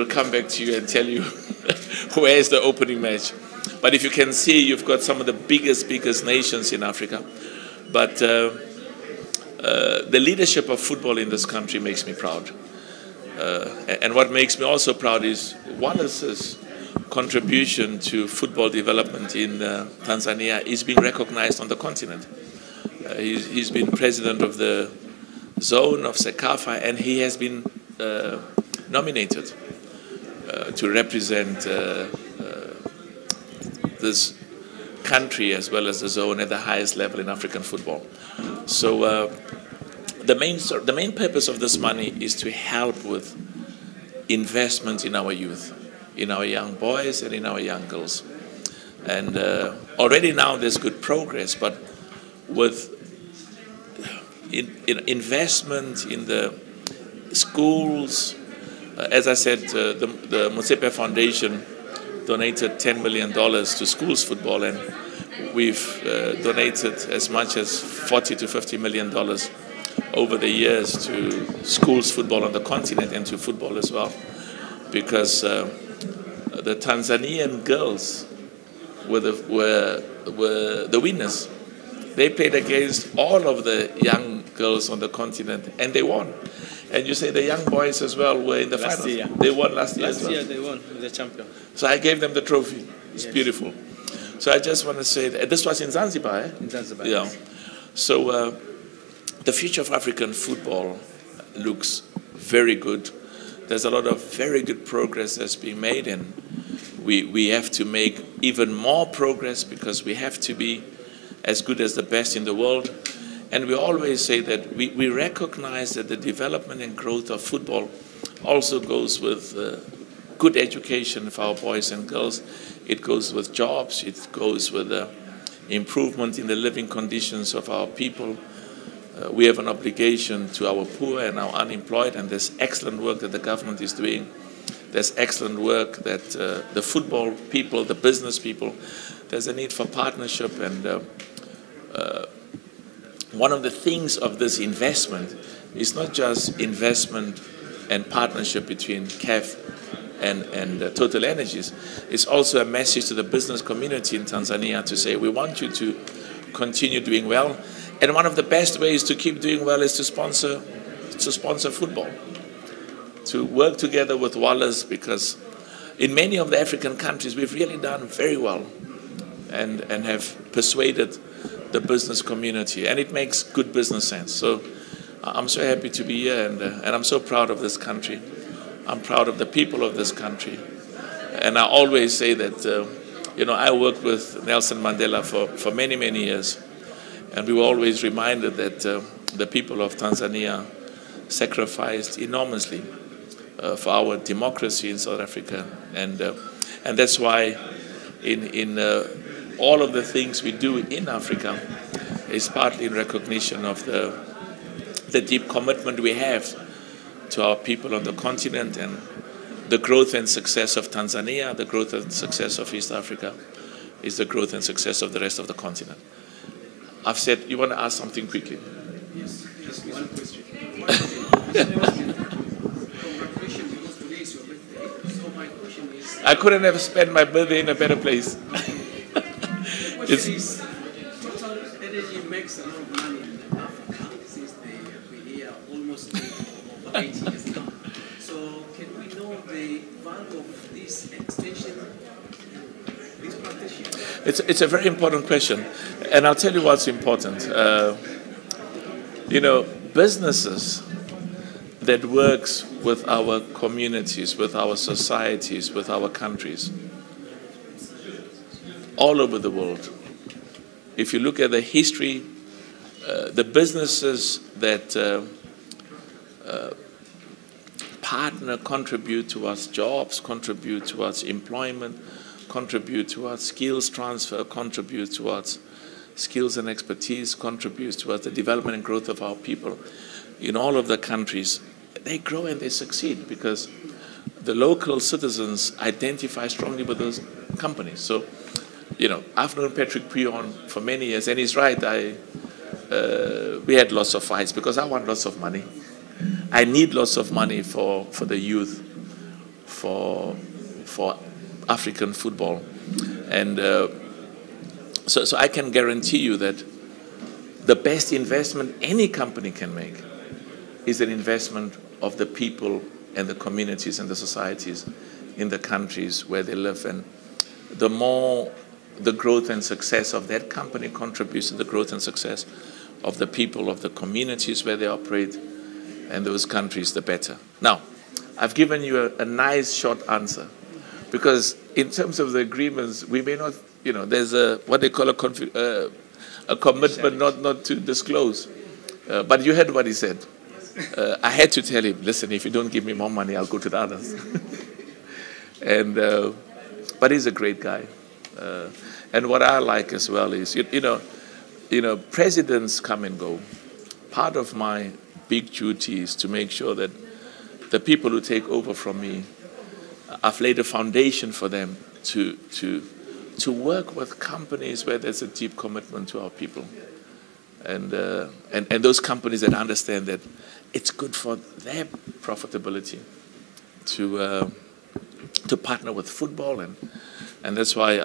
I'll come back to you and tell you where is the opening match. But if you can see, you've got some of the biggest nations in Africa. But the leadership of football in this country makes me proud. And what makes me also proud is Wallace's contribution to football development in Tanzania is being recognized on the continent. He's been president of the zone of CAF, and he has been nominated to represent this country as well as the zone at the highest level in African football. So the main purpose of this money is to help with investment in our youth, in our young boys and in our young girls. And already now there's good progress, but with investment in the schools, as I said, the Motsepe Foundation donated $10 million to schools football, and we've donated as much as $40 to $50 million over the years to schools football on the continent and to football as well, because the Tanzanian girls were the winners. They played against all of the young girls on the continent, and they won. And you say the young boys as well were in the finals. Year. They won last year. Last year they won, the champion. So I gave them the trophy. It's yes. Beautiful. So I just want to say that this was in Zanzibar, eh? In Zanzibar. Yeah. So the future of African football looks very good. There's a lot of very good progress that's being made, and we have to make even more progress because we have to be as good as the best in the world. And we always say that we recognize that the development and growth of football also goes with good education for our boys and girls. It goes with jobs. It goes with improvement in the living conditions of our people. We have an obligation to our poor and our unemployed, and there's excellent work that the government is doing. There's excellent work that the football people, the business people, there's a need for partnership. And one of the things of this investment is not just investment and partnership between CAF and Total Energies. It's also a message to the business community in Tanzania to say, we want you to continue doing well. And one of the best ways to keep doing well is to sponsor football, to work together with Wallace, because in many of the African countries we've really done very well and have persuaded the business community, and it makes good business sense. So I'm so happy to be here, and I'm so proud of this country. I'm proud of the people of this country. And I always say that, I worked with Nelson Mandela for many, many years. And we were always reminded that the people of Tanzania sacrificed enormously for our democracy in South Africa. And that's why in all of the things we do in Africa is partly in recognition of the deep commitment we have to our people on the continent, and the growth and success of Tanzania, the growth and success of East Africa is the growth and success of the rest of the continent. I've said, you want to ask something quickly? Yes, just one question. Congratulations, because today is your birthday. So my question is... I couldn't have spent my birthday in a better place. The question is, Total Energy makes a lot of money in Africa since they have been here almost over 8 years now. So can we know the value of this extension, this partnership? It's a very important question, and I'll tell you what's important. Businesses that works with our communities, with our societies, with our countries, all over the world. If you look at the history, the businesses that partner contribute towards jobs, contribute towards employment, contribute towards skills transfer, contribute towards skills and expertise, contributes towards the development and growth of our people in all of the countries. They grow and they succeed because the local citizens identify strongly with those companies. So, I've known Patrick Pion for many years, and he's right. We had lots of fights because I want lots of money. I need lots of money for the youth, for African football. And so I can guarantee you that the best investment any company can make is an investment of the people and the communities and the societies in the countries where they live. And the more the growth and success of that company contributes to the growth and success of the people, of the communities where they operate, and those countries, the better. Now, I've given you a nice short answer, because in terms of the agreements, we may not, there's what they call a commitment not to disclose. But you heard what he said. I had to tell him, listen, if you don't give me more money, I'll go to the others. But he's a great guy. And what I like as well is, presidents come and go. Part of my big duty is to make sure that the people who take over from me, I've laid a foundation for them to work with companies where there's a deep commitment to our people. And those companies that understand that it's good for their profitability to partner with football. And that's why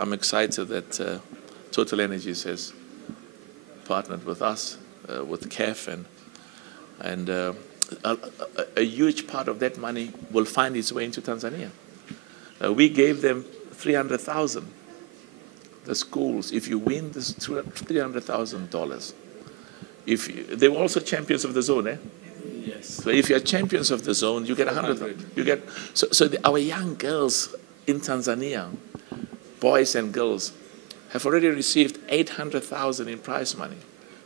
I'm excited that Total Energies has partnered with us, with CAF, and a huge part of that money will find its way into Tanzania. We gave them 300,000. The schools, if you win this $300,000, they were also champions of the zone, eh? Yes. So if you're champions of the zone, you get 100. Our young girls in Tanzania, boys and girls, have already received 800,000 in prize money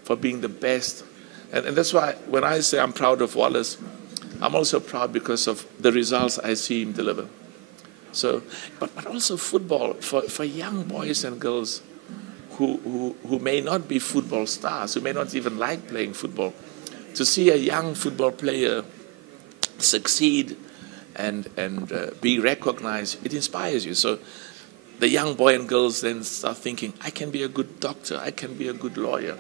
for being the best. And that's why when I say I'm proud of Wallace, I'm also proud because of the results I see him deliver. So, but also football for young boys and girls who may not be football stars, who may not even like playing football, to see a young football player succeed and be recognized, it inspires you. So the young boy and girls then start thinking, I can be a good doctor, I can be a good lawyer,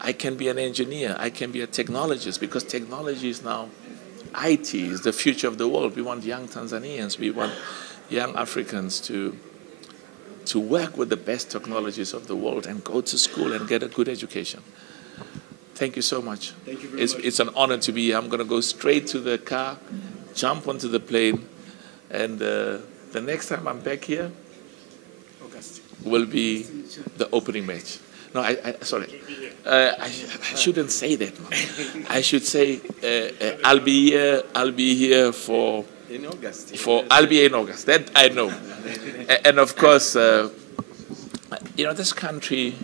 I can be an engineer, I can be a technologist, because technology is now, IT is the future of the world. We want young Tanzanians, we want young Africans to work with the best technologies of the world and go to school and get a good education. Thank you so much. Thank you very much. It's an honor to be here. I'm going to go straight to the car, jump onto the plane, and the next time I'm back here will be the opening match. No, sorry. I shouldn't say that, man. I should say I'll be here for in August. I'll be in August. That I know. And of course, this country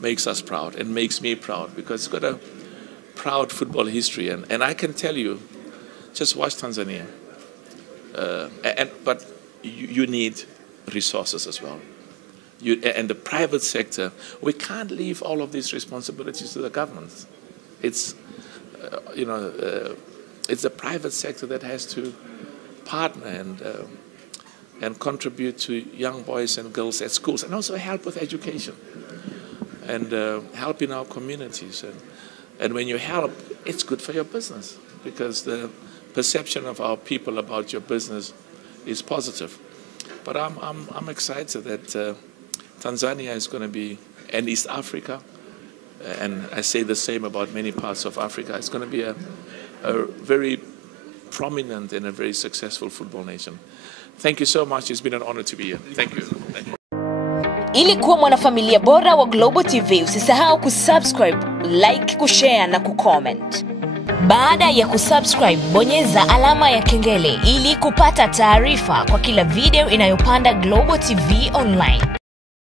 makes us proud and makes me proud, because it's got a proud football history. And I can tell you, just watch Tanzania. But you need resources as well. And the private sector, we can't leave all of these responsibilities to the governments. It's, it's the private sector that has to partner and contribute to young boys and girls at schools, and also help with education and help in our communities. And when you help, it's good for your business, because the perception of our people about your business is positive. But I'm excited that Tanzania is going to be, and East Africa, and I say the same about many parts of Africa, it's going to be a very prominent and a very successful football nation. Thank you so much. It's been an honor to be here. Thank you. Thank you. Ili kuwa mwanafamilia bora wa Global TV, usisahau kusubscribe, like, kushare na kucomment. Baada ya kusubscribe, bonyeza alama ya kengele ili kupata taarifa kwa kila video inayopanda Global TV Online.